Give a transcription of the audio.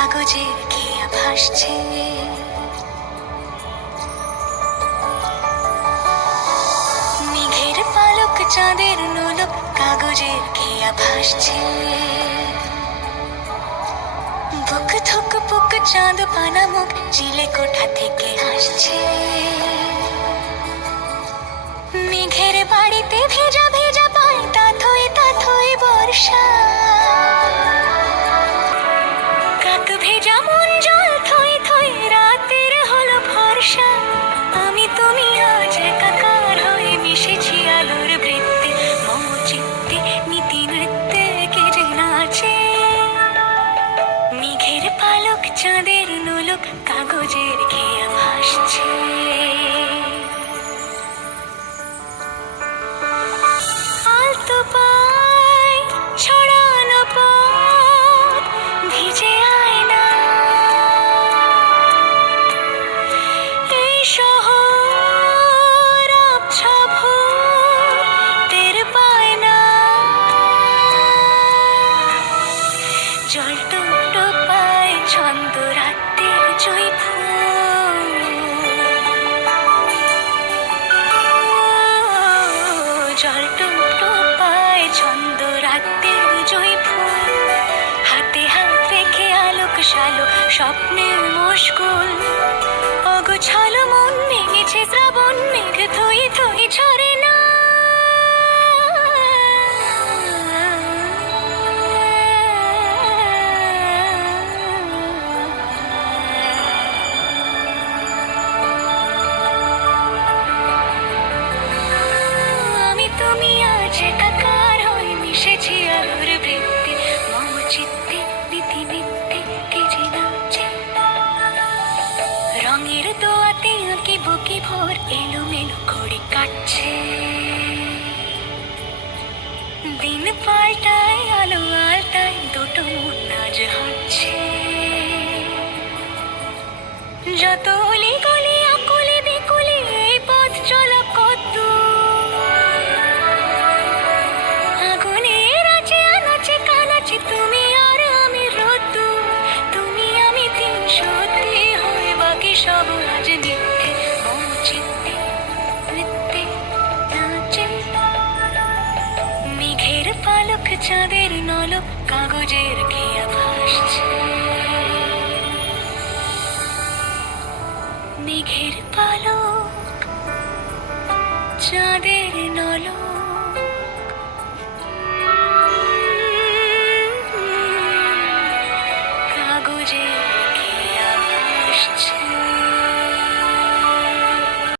কাগজের খেয়া ভাসছে, মেঘের পালক চাঁদের নোলক কাগজের খেয়া ভাসছে। বুক থুক পুক চাঁদ পানা মুখ চিলে কোঠা থেকে আসছে। মেঘের বাড়িতে ভেজা ভেজা পায় তাথই তাথই বর্ষা। কাক ভেজা মন জল থই থই রাতের হলো ভরসা। আমি তুমি আজ একাকার হয়ে মিশেছি আলোর বৃত্তে, মম চিত্তে নীতি নৃত্যে কে যে নাচে। মেঘের পালক চাঁদের নোলক কাগজের খেয়া ভাসছে। আলতো পায় ছড়ানো পথ ভিজে আয়না, এই শহর আবছা ভোর টের পায় না। জল টুকটো পায় ছন্দ রাতের জয় ফুল, জল টুকটো পায় ছন্দ রাতের জয় ফুল। হাতে হাত রেখে আলোক শালো স্বপ্নের মুশকুল। অগোছালো মন ভেঙেছে শ্রাবণ মেঘ থই থই ঝরে না। আমি তুমি আজ একাকার হয়ে মিশেছি আলোর বৃত্তে, মম চিত্তে নীতি নিত্যে কে যে নাচে। রঙের দোয়াতে আঁকি বুকি ভোর এলোমেলো ঘড়ি কাটছে। দিন পাল্টায় আলো আলতায় দুটো মন আজ হাঁটছে। যত অলি গলি আকুলি বিকুলি এই পথ চলা কত, আগুনের আছে আনাচে কানাচে তুমি আর আমি রতু। তুমি আমি তিন সত্যি হয়ে বাকি সব আজ মিথ্যে, মম চিত্তে নৃত্যে নাচে। মেঘের পালক চাঁদের নলক কাগজের খেয়া ভাসছে। মেঘের পালক চাঁদের